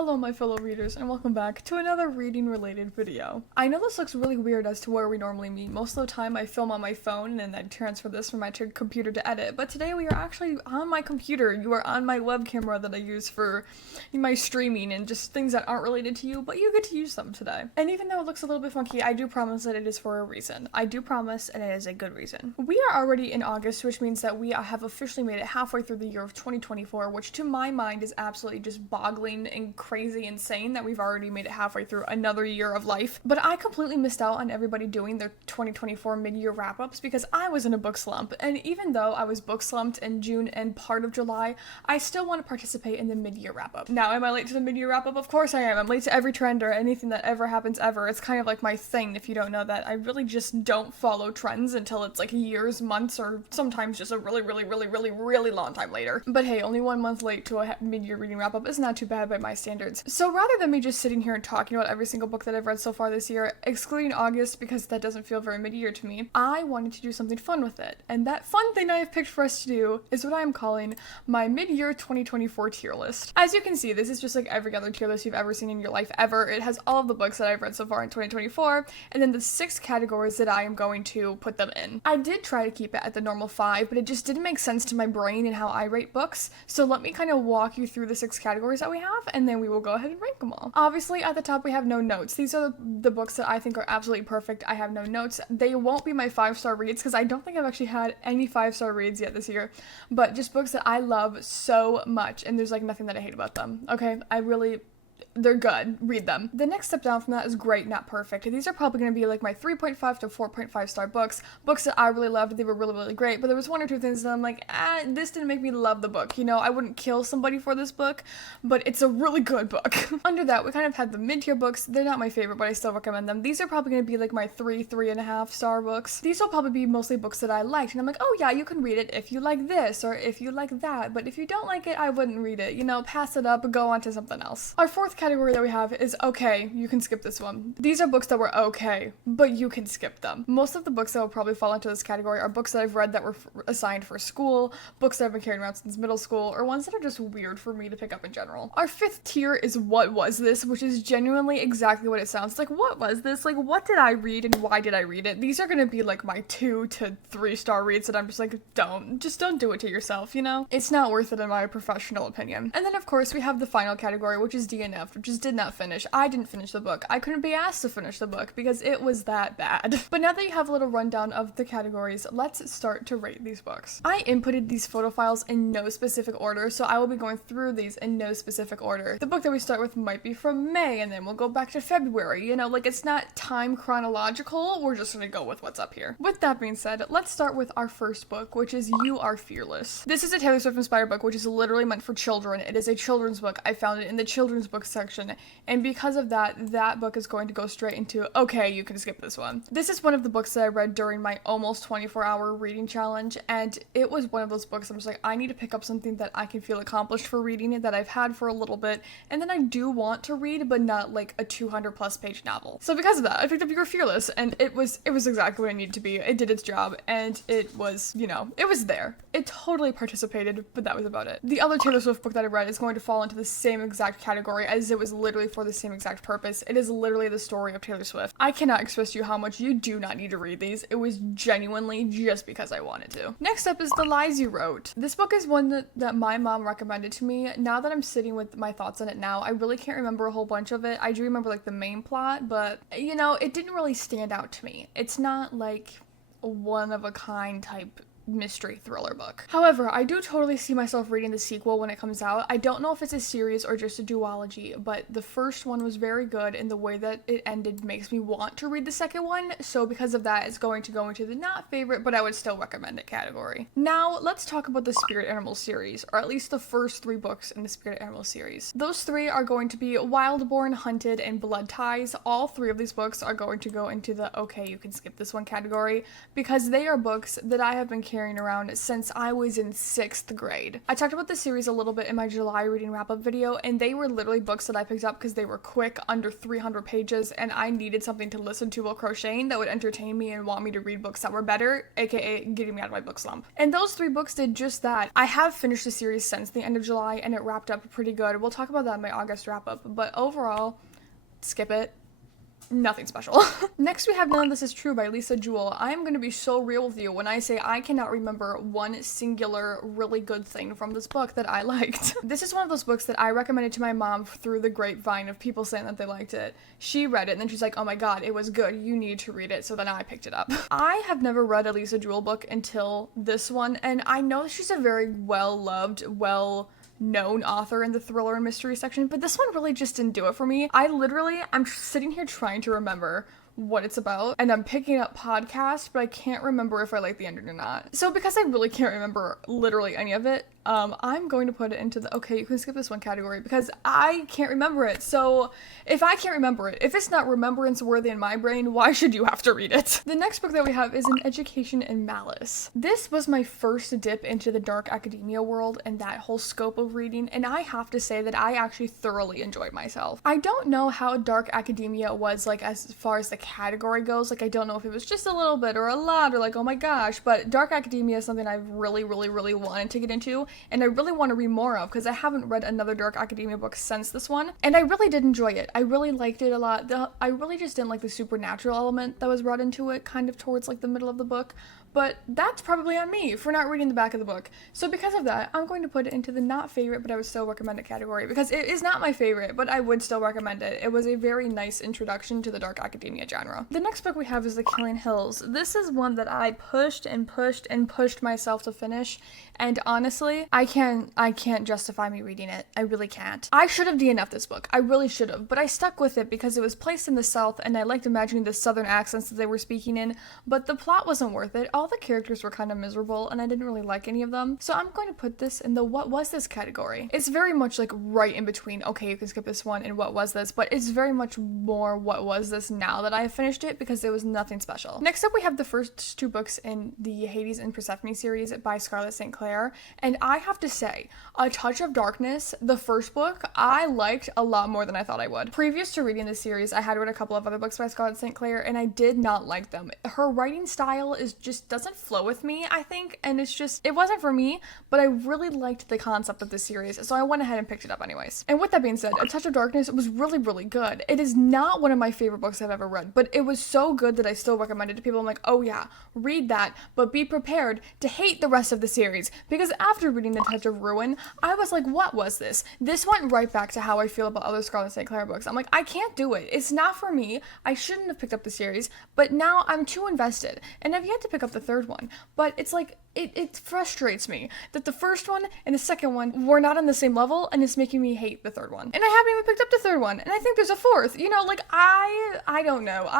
Hello my fellow readers and welcome back to another reading related video. I know this looks really weird as to where we normally meet. Most of the time I film on my phone and then transfer this from my computer to edit, but today we are actually on my computer. You are on my web camera that I use for my streaming and just things that aren't related to you, but you get to use them today. And even though it looks a little bit funky, I do promise that it is for a reason. I do promise, and it is a good reason. We are already in August, which means that we have officially made it halfway through the year of 2024, which to my mind is absolutely just boggling and crazy insane that we've already made it halfway through another year of life. But I completely missed out on everybody doing their 2024 mid-year wrap-ups because I was in a book slump, and even though I was book slumped in June and part of July, I still want to participate in the mid-year wrap-up. Now, am I late to the mid-year wrap-up? Of course I am. I'm late to every trend or anything that ever happens ever. It's kind of like my thing, if you don't know that. I really just don't follow trends until it's like years, months, or sometimes just a really long time later. But hey, only 1 month late to a mid-year reading wrap-up is not too bad by my standards. So rather than me just sitting here and talking about every single book that I've read so far this year, excluding August because that doesn't feel very mid-year to me, I wanted to do something fun with it. And that fun thing I have picked for us to do is what I am calling my mid-year 2024 tier list. As you can see, this is just like every other tier list you've ever seen in your life ever. It has all of the books that I've read so far in 2024, and then the 6 categories that I am going to put them in. I did try to keep it at the normal 5, but it just didn't make sense to my brain and how I rate books. So let me kind of walk you through the 6 categories that we have, and then we will go ahead and rank them all. Obviously, at the top we have no notes. These are the books that I think are absolutely perfect. I have no notes. They won't be my 5-star reads because I don't think I've actually had any 5-star reads yet this year, but just books that I love so much, and there's like nothing that I hate about them. Okay, they're good. Read them. The next step down from that is great, not perfect. These are probably going to be like my 3.5 to 4.5 star books. Books that I really loved. They were really great, but there was 1 or 2 things that I'm like, this didn't make me love the book. You know, I wouldn't kill somebody for this book, but it's a really good book. Under that, we kind of had the mid-tier books. They're not my favorite, but I still recommend them. These are probably going to be like my 3.5 star books. These will probably be mostly books that I liked, and I'm like, oh yeah, you can read it if you like this, or if you like that, but if you don't like it, I wouldn't read it. You know, pass it up, go on to something else. Our 4th category that we have is okay, you can skip this one. These are books that were okay, but you can skip them. Most of the books that will probably fall into this category are books that I've read that were assigned for school, books that I've been carrying around since middle school, or ones that are just weird for me to pick up in general. Our 5th tier is what was this, which is genuinely exactly what it sounds like. What was this? Like, what did I read and why did I read it? These are gonna be like my 2 to 3 star reads that I'm just like, don't do it to yourself, you know? It's not worth it in my professional opinion. And then of course we have the final category, which is DNF, which is did not finish. I didn't finish the book. I couldn't be asked to finish the book because it was that bad. But now that you have a little rundown of the categories, let's start to rate these books. I inputted these photo files in no specific order, so I will be going through these in no specific order. The book that we start with might be from May, and then we'll go back to February. You know, like it's not time chronological. We're just gonna go with what's up here. With that being said, let's start with our first book, which is You Are Fearless. This is a Taylor Swift inspired book, which is literally meant for children. It is a children's book. I found it in the children's book section, and because of that book is going to go straight into, okay, you can skip this one. This is one of the books that I read during my almost 24-hour reading challenge, and it was one of those books I'm just like, I need to pick up something that I can feel accomplished for reading it, that I've had for a little bit, and then I do want to read, but not like a 200+ page novel. So because of that, I picked up You Are Fearless, and it was exactly what it needed to be. It did its job, and it was, you know, it was there. It totally participated, but that was about it. The other Taylor Swift book that I read is going to fall into the same exact category, as it was literally for the same exact purpose. It is literally the story of Taylor Swift. I cannot express to you how much you do not need to read these. It was genuinely just because I wanted to. Next up is The Lies You Wrote. This book is one that my mom recommended to me. Now that I'm sitting with my thoughts on it now, I really can't remember a whole bunch of it. I do remember like the main plot, but you know, it didn't really stand out to me. It's not like a one-of-a-kind type mystery thriller book. However, I do totally see myself reading the sequel when it comes out. I don't know if it's a series or just a duology, but the first one was very good, and the way that it ended makes me want to read the second one, so because of that, it's going to go into the not favorite, but I would still recommend it category. Now, let's talk about the Spirit Animal series, or at least the first 3 books in the Spirit Animal series. Those 3 are going to be Wildborn, Hunted, and Blood Ties. All 3 of these books are going to go into the okay, you can skip this one category, because they are books that I have been carrying carrying around since I was in 6th grade. I talked about this series a little bit in my July reading wrap-up video, and they were literally books that I picked up because they were quick, under 300 pages, and I needed something to listen to while crocheting that would entertain me and want me to read books that were better, aka getting me out of my book slump. And those 3 books did just that. I have finished the series since the end of July, and it wrapped up pretty good. We'll talk about that in my August wrap-up, but overall, skip it. Nothing special. Next we have None of This Is True by Lisa Jewell. I am going to be so real with you when I say I cannot remember one singular really good thing from this book that I liked. This is one of those books that I recommended to my mom through the grapevine of people saying that they liked it. She read it and then she's like, oh my god, it was good, you need to read it, so then I picked it up. I have never read a Lisa Jewell book until this one, and I know she's a very well-loved, known author in the thriller and mystery section, but this one really just didn't do it for me. I'm sitting here trying to remember what it's about, and I'm picking up podcasts, but I can't remember if I like the ending or not. So because I really can't remember literally any of it, I'm going to put it into the okay, you can skip this one category because I can't remember it. So if I can't remember it, if it's not remembrance worthy in my brain, why should you have to read it? The next book that we have is An Education in Malice. This was my first dip into the dark academia world and that whole scope of reading, and I have to say that I actually thoroughly enjoyed myself. I don't know how dark academia was like as far as the category goes. Like, I don't know if it was just a little bit or a lot or like, oh my gosh, but dark academia is something I've really wanted to get into, and I really want to read more of because I haven't read another dark academia book since this one, and I really did enjoy it. I really liked it a lot. I really just didn't like the supernatural element that was brought into it kind of towards like the middle of the book, but that's probably on me for not reading the back of the book. So because of that, I'm going to put it into the not favorite but I would still recommend it category because it is not my favorite, but I would still recommend it. It was a very nice introduction to the dark academia genre. The next book we have is The Killing Hills. This is one that I pushed myself to finish, and honestly, I can't justify me reading it. I really can't. I should have DNF'd this book. I really should have, but I stuck with it because it was placed in the South and I liked imagining the Southern accents that they were speaking in, but the plot wasn't worth it. All the characters were kind of miserable and I didn't really like any of them. So I'm going to put this in the what was this category. It's very much like right in between, okay, you can skip this one and what was this, but it's very much more what was this now that I have finished it because it was nothing special. Next up we have the first 2 books in the Hades and Persephone series by Scarlett St. Clair, and I have to say, A Touch of Darkness, the first book, I liked a lot more than I thought I would. Previous to reading this series, I had read a couple of other books by Scarlett St. Clair and I did not like them. Her writing style doesn't flow with me, I think, and it wasn't for me, but I really liked the concept of this series, so I went ahead and picked it up anyways. And with that being said, A Touch of Darkness was really good. It is not one of my favorite books I've ever read, but it was so good that I still recommend it to people. I'm like, oh yeah, read that, but be prepared to hate the rest of the series, because after reading The Touch of Ruin, I was like, what was this? This went right back to how I feel about other Scarlett St. Clair books. I'm like, I can't do it. It's not for me. I shouldn't have picked up the series, but now I'm too invested, and I've yet to pick up the 3rd one, but it's like, it frustrates me that the first one and the second one were not on the same level, and it's making me hate the 3rd one. And I haven't even picked up the 3rd one, and I think there's a 4th. You know, like, I don't know.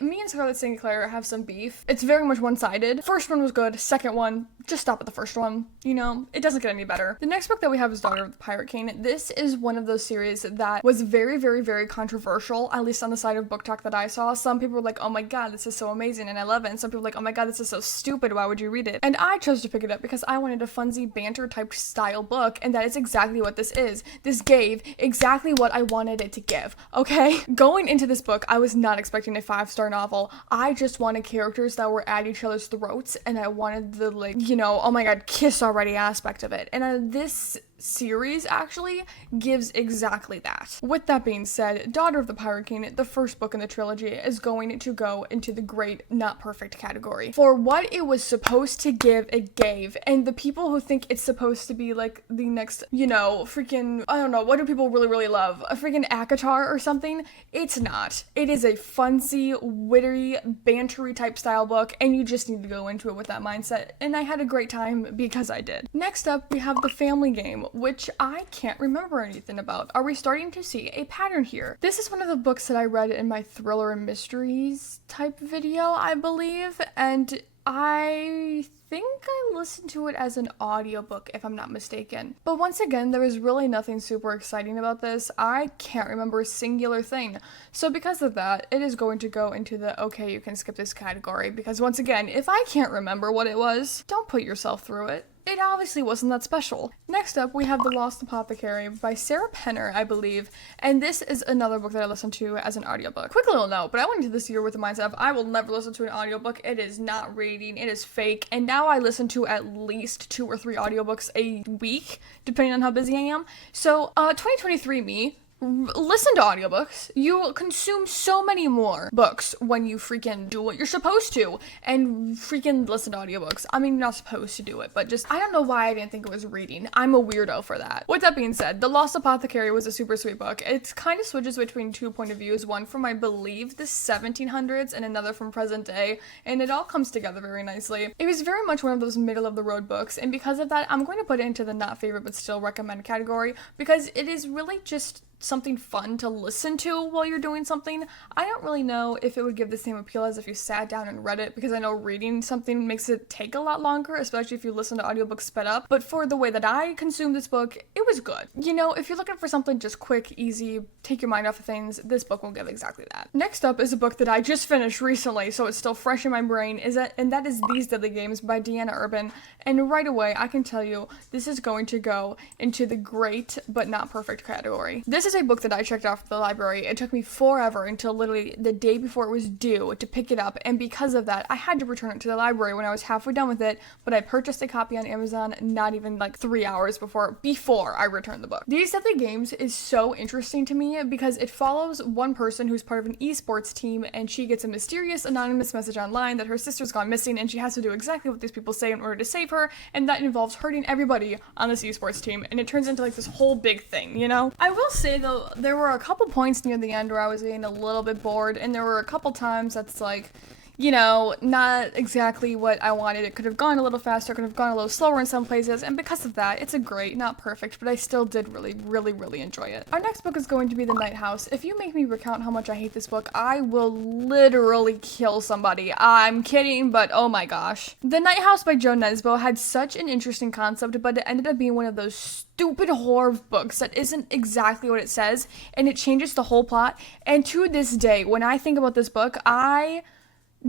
Me and Scarlett St. Clair have some beef. It's very much one-sided. First one was good, second one, just stop at the first one. You know, it doesn't get any better. The next book that we have is Daughter of the Pirate King. This is one of those series that was very controversial, at least on the side of Book Talk that I saw. Some people were like, oh my god, this is so amazing, and I love it. And some people were like, oh my god, this is so stupid, why would you read it? And I chose to pick it up because I wanted a funsy banter type style book, and that is exactly what this is. This gave exactly what I wanted it to give, okay? Going into this book, I was not expecting a 5-star novel. I just wanted characters that were at each other's throats, and I wanted the, like, you know, oh my god, kiss already aspect of it. And this series actually gives exactly that. With that being said, Daughter of the Pirate King, the first book in the trilogy, is going to go into the great not perfect category. For what it was supposed to give, it gave. And the people who think it's supposed to be like the next, you know, freaking, I don't know, what do people really love? A freaking ACOTAR or something? It's not. It is a funsy, witty, bantery type style book, and you just need to go into it with that mindset. And I had a great time because I did. Next up, we have The Family Game, which I can't remember anything about. Are we starting to see a pattern here? This is one of the books that I read in my thriller and mysteries type video, I believe, and I think I listened to it as an audiobook, if I'm not mistaken. But once again, there is really nothing super exciting about this. I can't remember a singular thing. So because of that, it is going to go into the okay, you can skip this category, because once again, if I can't remember what it was, don't put yourself through it. It obviously wasn't that special. Next up, we have The Lost Apothecary by Sarah Penner, I believe, and this is another book that I listened to as an audiobook. Quick little note, but I went into this year with the mindset of I will never listen to an audiobook. It is not reading, it is fake, and now I listen to at least 2 or 3 audiobooks a week, depending on how busy I am. So, 2023 me, listen to audiobooks. You consume so many more books when you freaking do what you're supposed to and freaking listen to audiobooks. I mean, you're not supposed to do it, but just, I don't know why I didn't think it was reading. I'm a weirdo for that. With that being said, The Lost Apothecary was a super sweet book. It kind of switches between 2 point of views, one from, I believe, the 1700s and another from present day, and it all comes together very nicely. It was very much one of those middle of the road books, and because of that, I'm going to put it into the not favorite but still recommend category, because it is really just something fun to listen to while you're doing something. I don't really know if it would give the same appeal as if you sat down and read it, because I know reading something makes it take a lot longer, especially if you listen to audiobooks sped up. But for the way that I consumed this book, it was good. You know, if you're looking for something just quick, easy, take your mind off of things, this book will give exactly that. Next up is a book that I just finished recently, so it's still fresh in my brain, and that is These Deadly Games by Deanna Urban. And right away, I can tell you, this is going to go into the great but not perfect category. This is a book that I checked off the library. It took me forever until literally the day before it was due to pick it up, and because of that, I had to return it to the library when I was halfway done with it, but I purchased a copy on Amazon not even like 3 hours before I returned the book. These Deadly Games is so interesting to me because it follows one person who's part of an esports team, and she gets a mysterious anonymous message online that her sister's gone missing, and she has to do exactly what these people say in order to save her, and that involves hurting everybody on this esports team, and it turns into like this whole big thing, you know? I will say though, there were a couple points near the end where I was getting a little bit bored, and there were a couple times that's like, you know, not exactly what I wanted. It could have gone a little faster, could have gone a little slower in some places, and because of that, it's a great, not perfect, but I still did really, really, really enjoy it. Our next book is going to be The Night House. If you make me recount how much I hate this book, I will literally kill somebody. I'm kidding, but oh my gosh. The Night House by Jo Nesbø had such an interesting concept, but it ended up being one of those stupid horror books that isn't exactly what it says, and it changes the whole plot, and to this day, when I think about this book, I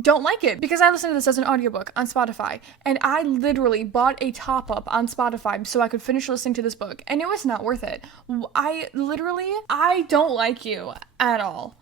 don't like it because I listened to this as an audiobook on Spotify, and I literally bought a top-up on Spotify so I could finish listening to this book, and it was not worth it. I don't like you at all.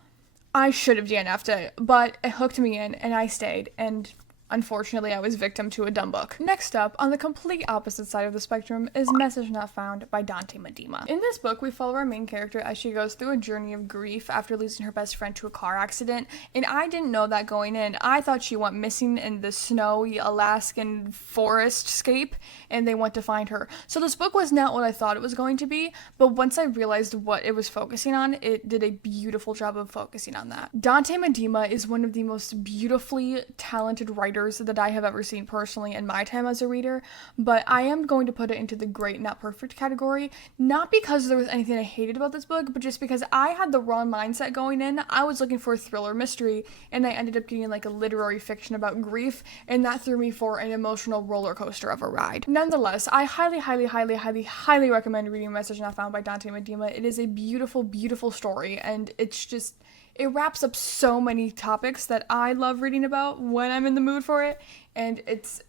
I should have DNF'd it, but it hooked me in, and I stayed, and unfortunately, I was victim to a dumb book. Next up, on the complete opposite side of the spectrum, is Message Not Found by Dante Medema. In this book, we follow our main character as she goes through a journey of grief after losing her best friend to a car accident, and I didn't know that going in. I thought she went missing in the snowy Alaskan forest scape, and they went to find her. So this book was not what I thought it was going to be, but once I realized what it was focusing on, it did a beautiful job of focusing on that. Dante Medema is one of the most beautifully talented writers that I have ever seen personally in my time as a reader, but I am going to put it into the great not perfect category, not because there was anything I hated about this book, but just because I had the wrong mindset going in. I was looking for a thriller mystery, and I ended up getting like a literary fiction about grief, and that threw me for an emotional roller coaster of a ride. Nonetheless, I highly recommend reading Message Not Found by Dante Medema. It is a beautiful, beautiful story, and it wraps up so many topics that I love reading about when I'm in the mood for it, and it's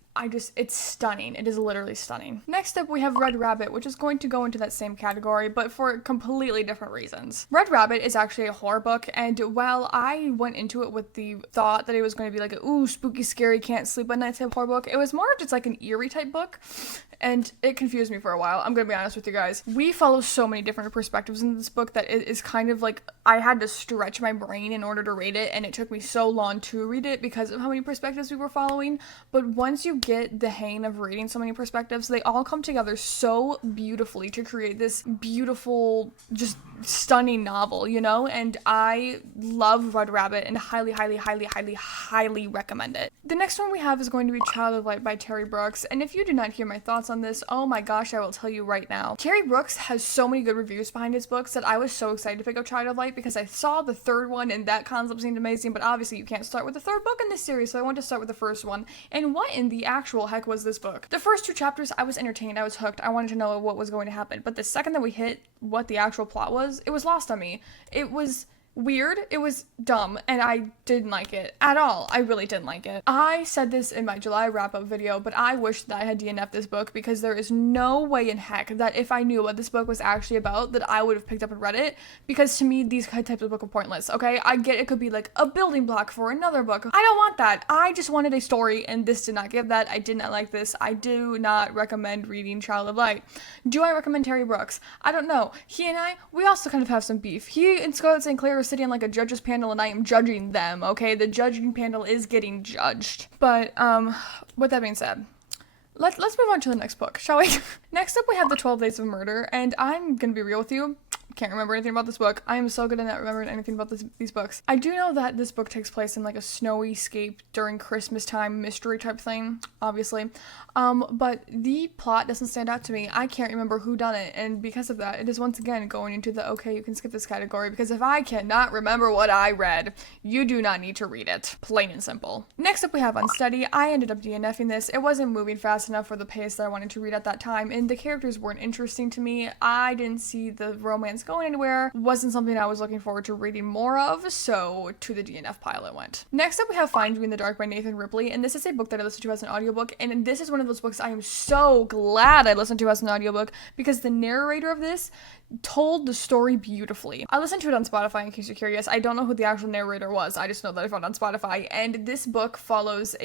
stunning. It is literally stunning. Next up, we have Red Rabbit, which is going to go into that same category, but for completely different reasons. Red Rabbit is actually a horror book, and while I went into it with the thought that it was going to be like a, ooh, spooky, scary, can't sleep at night type horror book, it was more of just like an eerie type book, and it confused me for a while. I'm gonna be honest with you guys. We follow so many different perspectives in this book that it is kind of like I had to stretch my brain in order to read it, and it took me so long to read it because of how many perspectives we were following. But once you get the hang of reading so many perspectives. They all come together so beautifully to create this beautiful, just stunning novel, you know? And I love Red Rabbit and highly, highly, highly, highly, highly recommend it. The next one we have is going to be Child of Light by Terry Brooks. And if you did not hear my thoughts on this, oh my gosh, I will tell you right now. Terry Brooks has so many good reviews behind his books that I was so excited to pick up Child of Light because I saw the third one and that concept seemed amazing, but obviously you can't start with the third book in this series, so I wanted to start with the first one. And what in the actual heck was this book? The first 2 chapters, I was entertained, I was hooked, I wanted to know what was going to happen, but the second that we hit what the actual plot was, it was lost on me. It was weird, it was dumb, and I didn't like it at all. I really didn't like it. I said this in my July wrap-up video, but I wish that I had DNF'd this book because there is no way in heck that if I knew what this book was actually about that I would have picked up and read it, because to me these types of books are pointless, okay? I get it could be like a building block for another book. I don't want that. I just wanted a story and this did not give that. I did not like this. I do not recommend reading Child of Light. Do I recommend Terry Brooks? I don't know. He and we also kind of have some beef. He and Scarlett St. Clair are sitting on like a judges panel and I am judging them, okay? The judging panel is getting judged. But, with that being said, let's move on to the next book, shall we? Next up we have The 12 Days of Murder, and I'm gonna be real with you. Can't remember anything about this book. I am so good at not remembering anything about these books. I do know that this book takes place in like a snowy scape during Christmas time mystery type thing, obviously. But the plot doesn't stand out to me. I can't remember who done it, and because of that, it is once again going into the okay, you can skip this category, because if I cannot remember what I read, you do not need to read it. Plain and simple. Next up we have Unsteady. I ended up DNFing this. It wasn't moving fast enough for the pace that I wanted to read at that time, and the characters weren't interesting to me. I didn't see the romance going anywhere. Wasn't something I was looking forward to reading more of, so to the DNF pile it went. Next up we have Find You in the Dark by Nathan Ripley, and this is a book that I listened to as an audiobook, and this is one of those books I am so glad I listened to as an audiobook because the narrator of this told the story beautifully. I listened to it on Spotify in case you're curious. I don't know who the actual narrator was. I just know that I found it on Spotify, and this book follows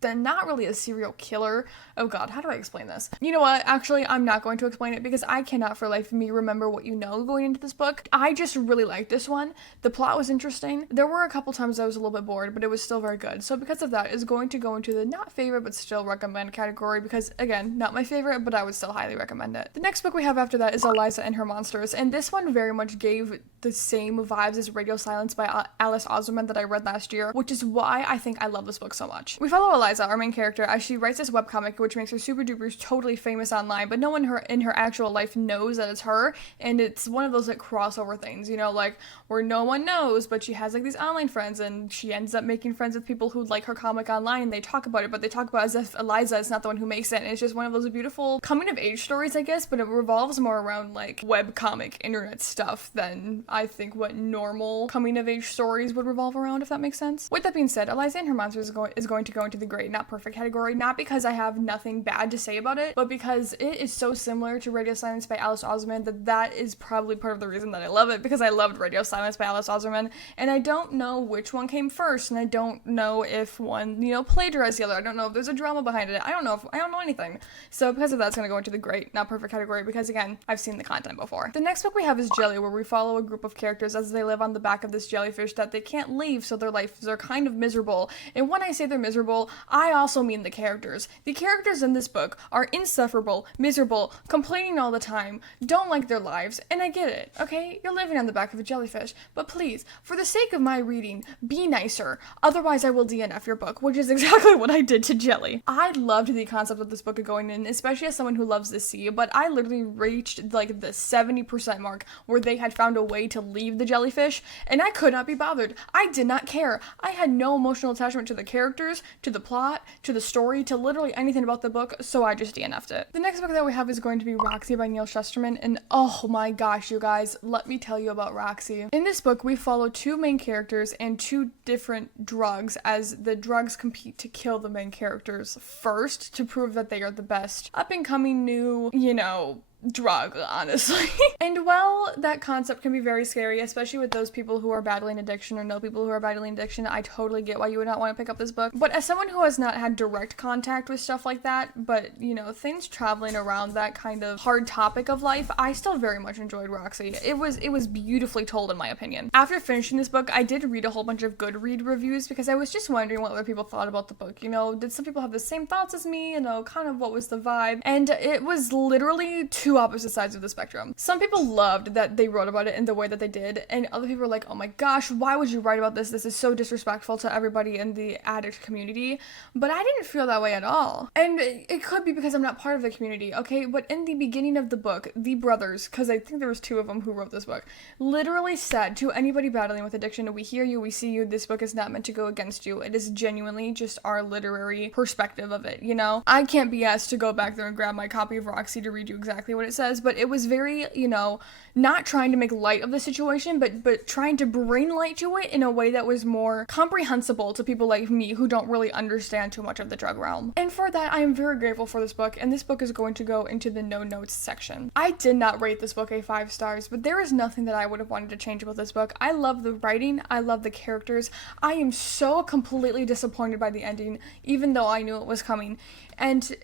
not really a serial killer. Oh god, how do I explain this? You know what? Actually, I'm not going to explain it because I cannot for life of me remember what you know going into this book. I just really liked this one. The plot was interesting. There were a couple times I was a little bit bored, but it was still very good. So because of that, it's going to go into the not favorite but still recommend category because, again, not my favorite, but I would still highly recommend it. The next book we have after that is Eliza and Her Monsters, and this one very much gave the same vibes as Radio Silence by Alice Oserman that I read last year, which is why I think I love this book so much. We follow Eliza, our main character, as she writes this webcomic which makes her super duper totally famous online, but no one in her actual life knows that it's her, and it's one of those like crossover things, you know, like where no one knows, but she has like these online friends, and she ends up making friends with people who like her comic online, and they talk about it, but they talk about it as if Eliza is not the one who makes it, and it's just one of those beautiful coming of age stories, I guess, but it revolves more around like webcomic internet stuff than I think what normal coming of age stories would revolve around, if that makes sense. With that being said, Eliza and Her Monsters is going to go into the great not perfect category, not because I have nothing bad to say about it, but because it is so similar to Radio Silence by Alice Oserman that is probably part of the reason that I love it, because I loved Radio Silence by Alice Oserman, and I don't know which one came first, and I don't know if one, you know, plagiarized the other. I don't know if there's a drama behind it. I don't know anything. So because of that, it's going to go into the great not perfect category because, again, I've seen the content before. The next book we have is Jelly, where we follow a group of characters as they live on the back of this jellyfish that they can't leave, so their lives are kind of miserable. And when I say they're miserable, I also mean the characters. The characters in this book are insufferable, miserable, complaining all the time, don't like their lives, and I get it, okay? You're living on the back of a jellyfish, but please, for the sake of my reading, be nicer, otherwise I will DNF your book, which is exactly what I did to Jelly. I loved the concept of this book going in, especially as someone who loves the sea, but I literally reached like the 70% mark where they had found a way to leave the jellyfish, and I could not be bothered. I did not care. I had no emotional attachment to the characters, to the plot, to the story, to literally anything about the book, so I just DNF'd it. The next book that we have is going to be Roxy by Neil Shusterman, and oh my gosh, you guys, let me tell you about Roxy. In this book, we follow two main characters and two different drugs as the drugs compete to kill the main characters first to prove that they are the best up and coming new, you know, drug, honestly. And while that concept can be very scary, especially with those people who are battling addiction or know people who are battling addiction, I totally get why you would not want to pick up this book. But as someone who has not had direct contact with stuff like that, but, you know, things traveling around that kind of hard topic of life, I still very much enjoyed Roxy. It was beautifully told, in my opinion. After finishing this book, I did read a whole bunch of Goodread reviews because I was just wondering what other people thought about the book. You know, did some people have the same thoughts as me? You know, kind of what was the vibe? And it was literally two opposite sides of the spectrum. Some people loved that they wrote about it in the way that they did, and other people were like, oh my gosh, why would you write about this? This is so disrespectful to everybody in the addict community. But I didn't feel that way at all. And it could be because I'm not part of the community, okay? But in the beginning of the book, the brothers, because I think there was two of them who wrote this book, literally said to anybody battling with addiction, we hear you, we see you, this book is not meant to go against you. It is genuinely just our literary perspective of it, you know? I can't be asked to go back there and grab my copy of Roxy to read you exactly what it says, but it was very, you know, not trying to make light of the situation, but trying to bring light to it in a way that was more comprehensible to people like me who don't really understand too much of the drug realm. And for that, I am very grateful for this book, and this book is going to go into the no notes section. I did not rate this book a 5 stars, but there is nothing that I would have wanted to change about this book. I love the writing, I love the characters. I am so completely disappointed by the ending, even though I knew it was coming. And,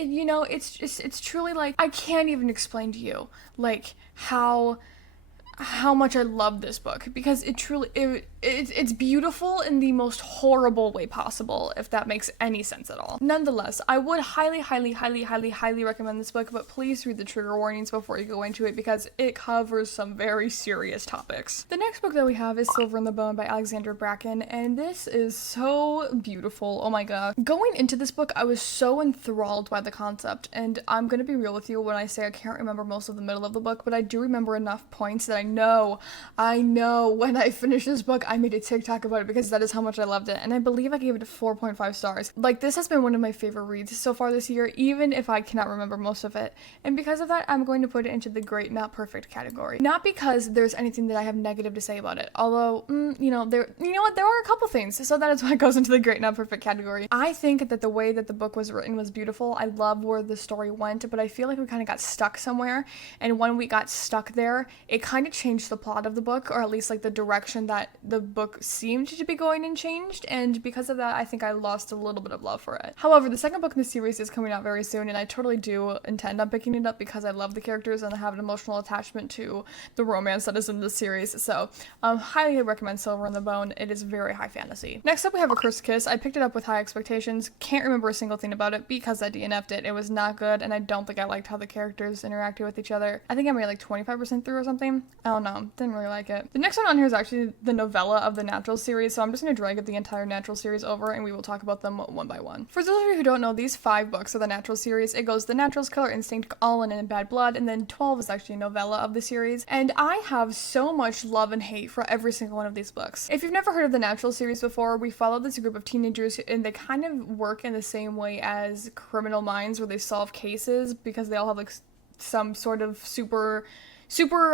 you know, it's truly like, I can't even explain to you, like, how much I love this book, because it truly, it's beautiful in the most horrible way possible, if that makes any sense at all. Nonetheless, I would highly recommend this book, but please read the trigger warnings before you go into it, because it covers some very serious topics. The next book that we have is Silver in the Bone by Alexandra Bracken, and this is so beautiful. Oh my god. Going into this book, I was so enthralled by the concept, and I'm gonna be real with you when I say I can't remember most of the middle of the book, but I do remember enough points that I know when I finish this book, I made a TikTok about it because that is how much I loved it, and I believe I gave it 4.5 stars. Like, this has been one of my favorite reads so far this year, even if I cannot remember most of it, and because of that, I'm going to put it into the great not perfect category. Not because there's anything that I have negative to say about it, although, you know what, there are a couple things, so that is why it goes into the great not perfect category. I think that the way that the book was written was beautiful. I love where the story went, but I feel like we kind of got stuck somewhere, and when we got stuck there, it kind of changed the plot of the book, or at least like the direction that the book seemed to be going and changed, and because of that, I think I lost a little bit of love for it. However, the second book in the series is coming out very soon, and I totally do intend on picking it up because I love the characters and I have an emotional attachment to the romance that is in the series, so highly recommend Silver in the Bone. It is very high fantasy. Next up, we have A Cursed Kiss. I picked it up with high expectations. Can't remember a single thing about it because I DNF'd it. It was not good, and I don't think I liked how the characters interacted with each other. I think I made like 25% through or something. I don't know. Didn't really like it. The next one on here is actually the novella of the Natural series, so I'm just going to drag the entire Natural series over and we will talk about them one by one. For those of you who don't know, these 5 books of the Natural series, it goes The Naturals, Killer Instinct, All In, and Bad Blood, and then 12 is actually a novella of the series, and I have so much love and hate for every single one of these books. If you've never heard of the Natural series before, we follow this group of teenagers and they kind of work in the same way as Criminal Minds, where they solve cases because they all have like some sort of super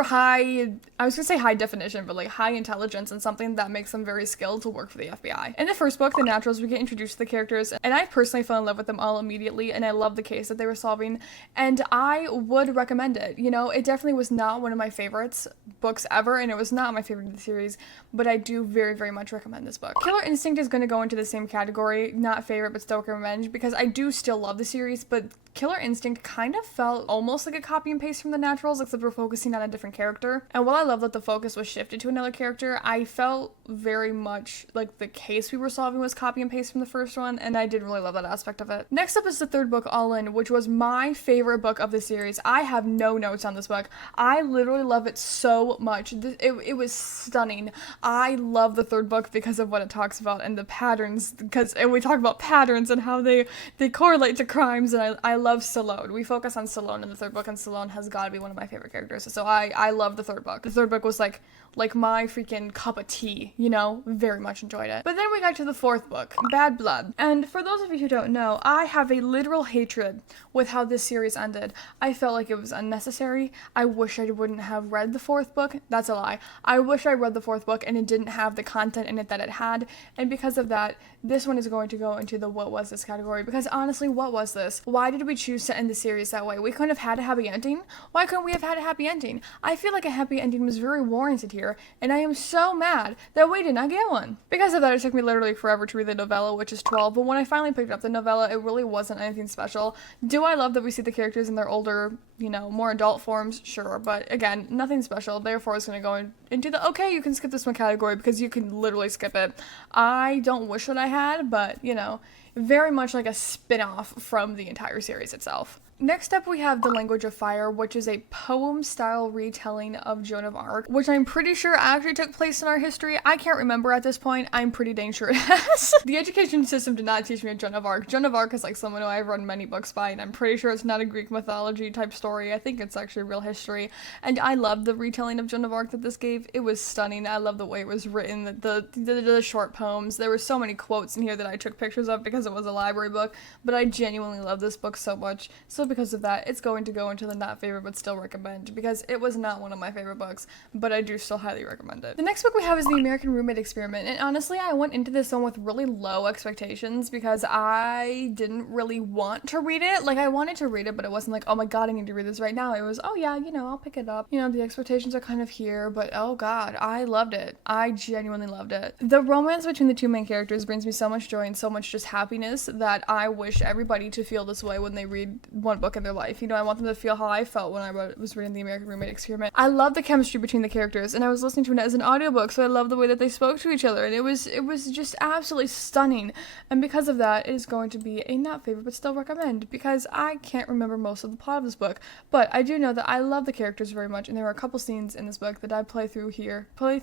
high, I was gonna say high definition, but like high intelligence, and something that makes them very skilled to work for the FBI. In the first book, The Naturals, we get introduced to the characters, and I personally fell in love with them all immediately, and I love the case that they were solving, and I would recommend it. You know, it definitely was not one of my favorites books ever, and it was not my favorite of the series, but I do very much recommend this book. Killer Instinct is gonna go into the same category, not favorite, but still recommend, because I do still love the series, but Killer Instinct kind of felt almost like a copy and paste from The Naturals, except we're focusing on a different character. And while I love that the focus was shifted to another character, I felt very much like the case we were solving was copy and paste from the first one, and I did really love that aspect of it. Next up is the third book, All In, which was my favorite book of the series. I have no notes on this book. I literally love it so much. It was stunning. I love the third book because of what it talks about and the patterns, and we talk about patterns and how they correlate to crimes, and I love Stallone. We focus on Stallone in the third book, and Stallone has got to be one of my favorite characters, so I love the third book. The third book was like like my freaking cup of tea, you know? Very much enjoyed it. But then we got to the fourth book, Bad Blood. And for those of you who don't know, I have a literal hatred with how this series ended. I felt like it was unnecessary. I wish I wouldn't have read the fourth book. That's a lie. I wish I read the fourth book and it didn't have the content in it that it had. And because of that, this one is going to go into the what was this category. Because honestly, what was this? Why did we choose to end the series that way? We couldn't have had a happy ending. Why couldn't we have had a happy ending? I feel like a happy ending was very warranted here, and I am so mad that we did not get one. Because of that, it took me literally forever to read the novella, which is 12, but when I finally picked up the novella, it really wasn't anything special. Do I love that we see the characters in their older, you know, more adult forms? Sure, but again, nothing special. Therefore, it's going to go into the, okay, you can skip this one category because you can literally skip it. I don't wish that I had, but, you know, very much like a spin-off from the entire series itself. Next up, we have The Language of Fire, which is a poem-style retelling of Joan of Arc, which I'm pretty sure actually took place in our history. I can't remember at this point. I'm pretty dang sure it has. The education system did not teach me Joan of Arc. Joan of Arc is like someone who I've read many books by, and I'm pretty sure it's not a Greek mythology type story. I think it's actually real history, and I love the retelling of Joan of Arc that this gave. It was stunning. I love the way it was written, the short poems. There were so many quotes in here that I took pictures of because it was a library book, but I genuinely love this book so much. So because of that, it's going to go into the not favorite but still recommend, because it was not one of my favorite books, but I do still highly recommend it. The next book we have is The American Roommate Experiment, and honestly, I went into this one with really low expectations because I didn't really want to read it. Like, I wanted to read it, but it wasn't like, oh my god, I need to read this right now. It was, oh yeah, you know, I'll pick it up. You know, the expectations are kind of here, but oh god, I loved it. I genuinely loved it. The romance between the two main characters brings me so much joy and so much just happiness that I wish everybody to feel this way when they read one book in their life. You know, I want them to feel how I felt when I was reading The American Roommate Experiment. I love the chemistry between the characters, and I was listening to it as an audiobook, so I love the way that they spoke to each other, and it was just absolutely stunning. And because of that, it is going to be a not favorite but still recommend, because I can't remember most of the plot of this book, but I do know that I love the characters very much, and there are a couple scenes in this book that I play through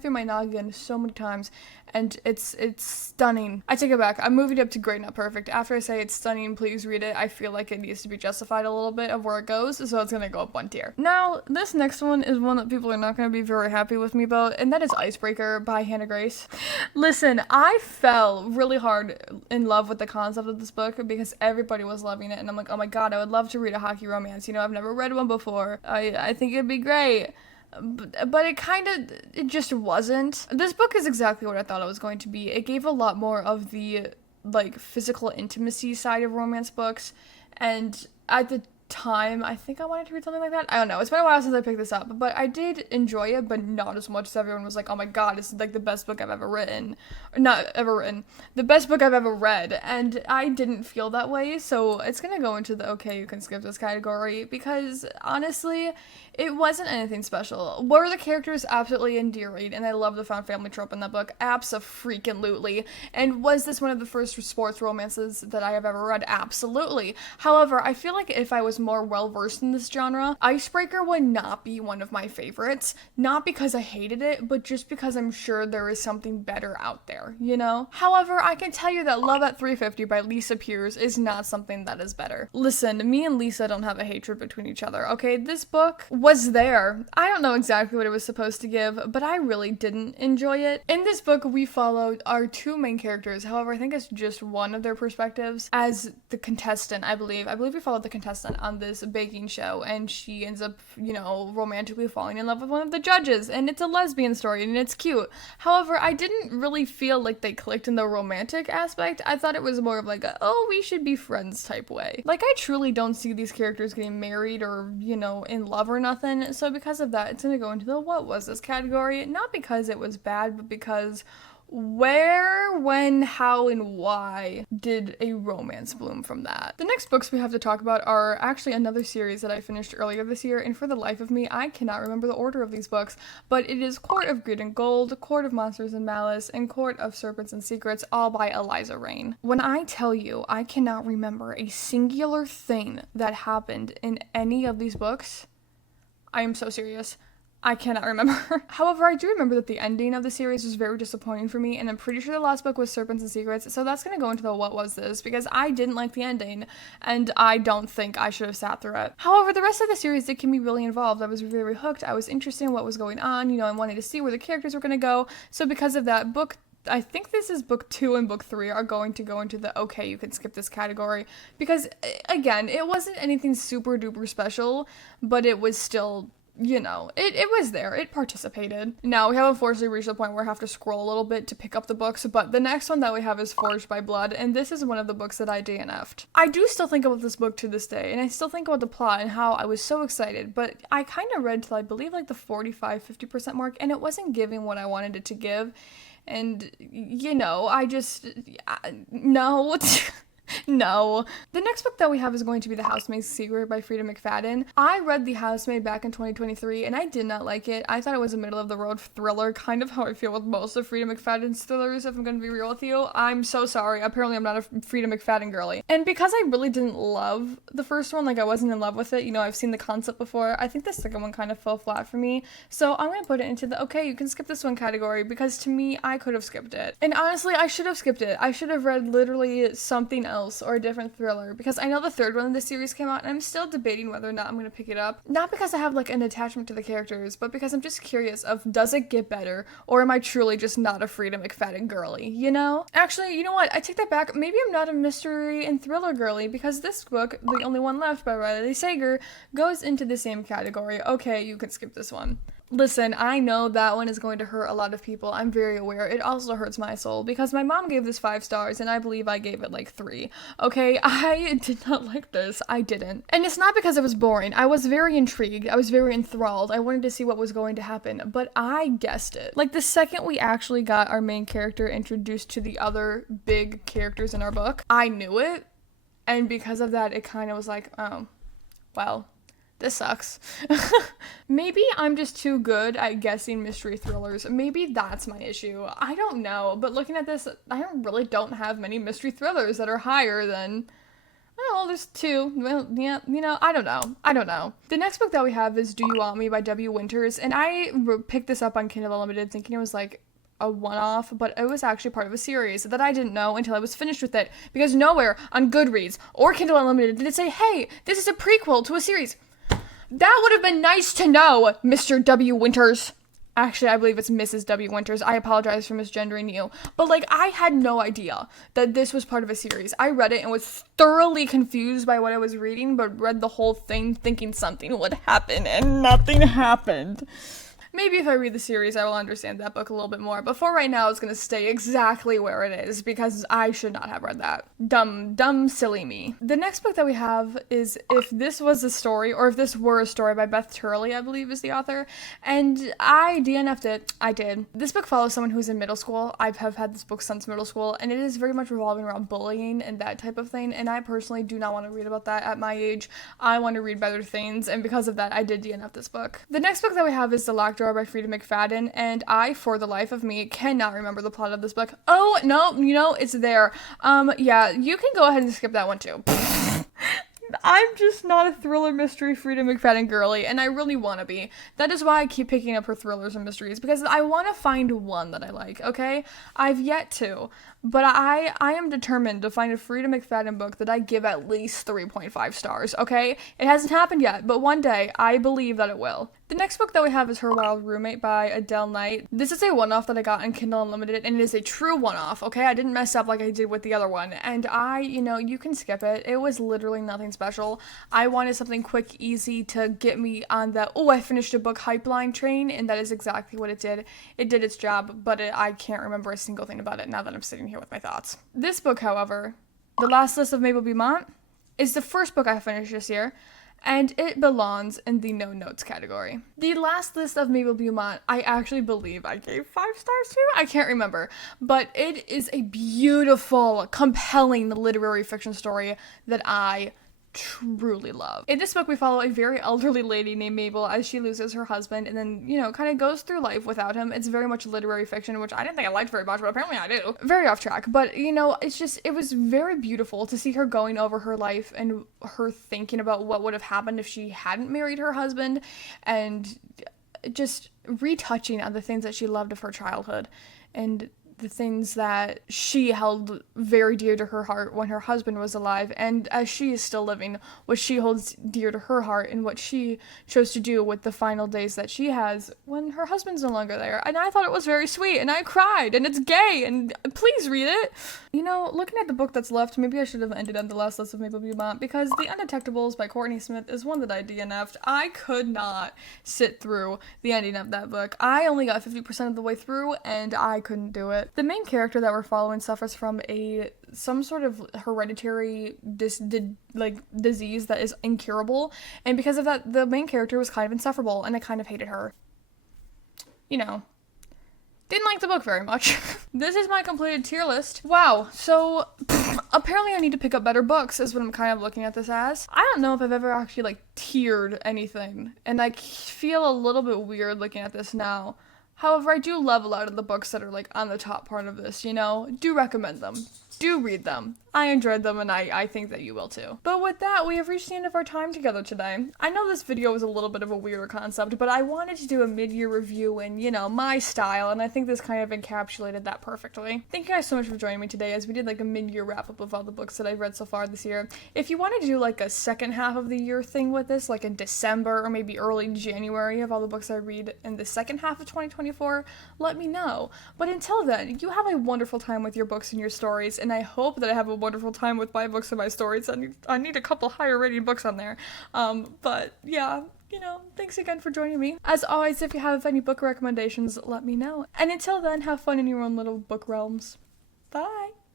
my noggin so many times, and it's stunning. I take it back. I'm moving it up to great, not perfect. After I say it's stunning, please read it. I feel like it needs to be justified a little bit of where it goes, so it's gonna go up one tier. Now, this next one is one that people are not gonna be very happy with me about, and that is Icebreaker by Hannah Grace. Listen, I fell really hard in love with the concept of this book because everybody was loving it, and I'm like, oh my god, I would love to read a hockey romance. You know, I've never read one before. I think it'd be great. But it just wasn't. This book is exactly what I thought it was going to be. It gave a lot more of the, like, physical intimacy side of romance books, and at the time, I think I wanted to read something like that. I don't know. It's been a while since I picked this up, but I did enjoy it, but not as much as everyone was like, oh my god, this is like the best book I've ever written. Or not ever written. The best book I've ever read. And I didn't feel that way, so it's gonna go into the okay, you can skip this category, because honestly, it wasn't anything special. Were the characters absolutely endearing, and I love the found family trope in that book? Abso-freaking-lutely. And was this one of the first sports romances that I have ever read? Absolutely. However, I feel like if I was more well-versed in this genre, Icebreaker would not be one of my favorites. Not because I hated it, but just because I'm sure there is something better out there, you know? However, I can tell you that Love at 350 by Lisa Pearce is not something that is better. Listen, me and Lisa don't have a hatred between each other, okay? This book was there. I don't know exactly what it was supposed to give, but I really didn't enjoy it. In this book, we followed our two main characters. However, I think it's just one of their perspectives as the contestant, I believe. I believe we followed the contestant on this baking show, and she ends up, you know, romantically falling in love with one of the judges, and it's a lesbian story, and it's cute. However, I didn't really feel like they clicked in the romantic aspect. I thought it was more of like a, oh, we should be friends type way. Like, I truly don't see these characters getting married or, you know, in love or nothing, so because of that, it's gonna go into the what was this category, not because it was bad, but because where, when, how, and why did a romance bloom from that? The next books we have to talk about are actually another series that I finished earlier this year, and for the life of me, I cannot remember the order of these books, but it is Court of Greed and Gold, Court of Monsters and Malice, and Court of Serpents and Secrets, all by Eliza Reign. When I tell you I cannot remember a singular thing that happened in any of these books, I am so serious. I cannot remember. However, I do remember that the ending of the series was very disappointing for me, and I'm pretty sure the last book was Serpents and Secrets, so that's gonna go into the what was this, because I didn't like the ending, and I don't think I should have sat through it. However, the rest of the series did keep me really involved. I was very hooked, I was interested in what was going on, you know, I wanted to see where the characters were gonna go, so because of that, I think this is book 2 and book 3 are going to go into the okay, you can skip this category, because again, it wasn't anything super duper special, but it was still, you know, it was there. It participated. Now, we have unfortunately reached the point where I have to scroll a little bit to pick up the books, but the next one that we have is Forged by Blood, and this is one of the books that I DNF'd. I do still think about this book to this day, and I still think about the plot and how I was so excited, but I kind of read till I believe like the 45-50% mark, and it wasn't giving what I wanted it to give, and, you know, no. No. The next book that we have is going to be The Housemaid's Secret by Frida McFadden. I read The Housemaid back in 2023 and I did not like it. I thought it was a middle of the road thriller, kind of how I feel with most of Frida McFadden's thrillers, if I'm going to be real with you. I'm so sorry. Apparently I'm not a Frida McFadden girly. And because I really didn't love the first one, like I wasn't in love with it, you know, I've seen the concept before, I think the second one kind of fell flat for me. So I'm going to put it into the okay, you can skip this one category, because to me, I could have skipped it. And honestly, I should have skipped it. I should have read literally something else or a different thriller, because I know the third one of the series came out and I'm still debating whether or not I'm going to pick it up. Not because I have like an attachment to the characters, but because I'm just curious of does it get better, or am I truly just not a Frida McFadden girly, you know? Actually, you know what? I take that back. Maybe I'm not a mystery and thriller girly, because this book, The Only One Left by Riley Sager, goes into the same category. Okay, you can skip this one. Listen, I know that one is going to hurt a lot of people. I'm very aware. It also hurts my soul because my mom gave this 5 stars and I believe I gave it like 3. Okay, I did not like this. I didn't. And it's not because it was boring. I was very intrigued. I was very enthralled. I wanted to see what was going to happen, but I guessed it. Like the second we actually got our main character introduced to the other big characters in our book, I knew it. And because of that, it kind of was like, oh, well, this sucks. Maybe I'm just too good at guessing mystery thrillers. Maybe that's my issue. I don't know, but looking at this, I really don't have many mystery thrillers that are higher than, well, there's 2. Well, yeah, you know, I don't know. The next book that we have is Do You Want Me by W. Winters, and I picked this up on Kindle Unlimited thinking it was like a one-off, but it was actually part of a series that I didn't know until I was finished with it, because nowhere on Goodreads or Kindle Unlimited did it say, hey, this is a prequel to a series. That would have been nice to know, Mr. W. Winters. Actually, I believe it's Mrs. W. Winters. I apologize for misgendering you. But, like, I had no idea that this was part of a series. I read it and was thoroughly confused by what I was reading, but read the whole thing thinking something would happen, and nothing happened. Maybe if I read the series, I will understand that book a little bit more, but for right now, it's gonna stay exactly where it is, because I should not have read that. Dumb, silly me. The next book that we have is If This Was a Story, or If This Were a Story by Beth Turley, I believe is the author, and I DNF'd it. I did. This book follows someone who's in middle school. I have had this book since middle school, and it is very much revolving around bullying and that type of thing, and I personally do not want to read about that at my age. I want to read better things, and because of that, I did DNF this book. The next book that we have is The Locked Door by Frida McFadden, and I, for the life of me, cannot remember the plot of this book. Oh, no, you know, it's there. Yeah, you can go ahead and skip that one too. I'm just not a thriller mystery Frida McFadden girly, and I really want to be. That is why I keep picking up her thrillers and mysteries, because I want to find one that I like, okay? I've yet to, but I am determined to find a Frida McFadden book that I give at least 3.5 stars, okay? It hasn't happened yet, but one day, I believe that it will. The next book that we have is Her Wild Roommate by Adele Knight. This is a one-off that I got in Kindle Unlimited, and it is a true one-off, okay? I didn't mess up like I did with the other one, and you know, you can skip it. It was literally nothing special. I wanted something quick, easy to get me on the, oh, I finished a book hypeline train, and that is exactly what it did. It did its job, but I can't remember a single thing about it now that I'm sitting here with my thoughts. This book, however, The Last List of Mabel Beaumont, is the first book I finished this year, and it belongs in the no notes category. The Last List of Mabel Beaumont, I actually believe I gave 5 stars to? I can't remember, but it is a beautiful, compelling literary fiction story that I truly love. In this book, we follow a very elderly lady named Mabel as she loses her husband and then, you know, kind of goes through life without him. It's very much literary fiction, which I didn't think I liked very much, but apparently I do. Very off track, but, you know, it was very beautiful to see her going over her life and her thinking about what would have happened if she hadn't married her husband, and just retouching on the things that she loved of her childhood and the things that she held very dear to her heart when her husband was alive, and as she is still living, what she holds dear to her heart and what she chose to do with the final days that she has when her husband's no longer there. And I thought it was very sweet, and I cried, and it's gay, and please read it. You know, looking at the book that's left, maybe I should have ended on The Last List of Maple Beaumont, because The Undetectables by Courtney Smith is one that I DNF'd. I could not sit through the ending of that book. I only got 50% of the way through, and I couldn't do it. The main character that we're following suffers from some sort of hereditary disease that is incurable, and because of that, the main character was kind of insufferable, and I kind of hated her. You know, didn't like the book very much. This is my completed tier list. Wow, so apparently I need to pick up better books is what I'm kind of looking at this as. I don't know if I've ever actually tiered anything, and I feel a little bit weird looking at this now. However, I do love a lot of the books that are on the top part of this, do recommend them. Do read them. I enjoyed them, and I think that you will too. But with that, we have reached the end of our time together today. I know this video was a little bit of a weirder concept, but I wanted to do a mid-year review in, my style, and I think this kind of encapsulated that perfectly. Thank you guys so much for joining me today as we did a mid-year wrap-up of all the books that I've read so far this year. If you wanted to do a second half of the year thing with this, in December or maybe early January of all the books I read in the second half of 2024, let me know. But until then, you have a wonderful time with your books and your stories, and I hope that I have a wonderful time with my books and my stories. I need a couple higher rated books on there. But yeah, thanks again for joining me. As always, if you have any book recommendations, let me know. And until then, have fun in your own little book realms. Bye!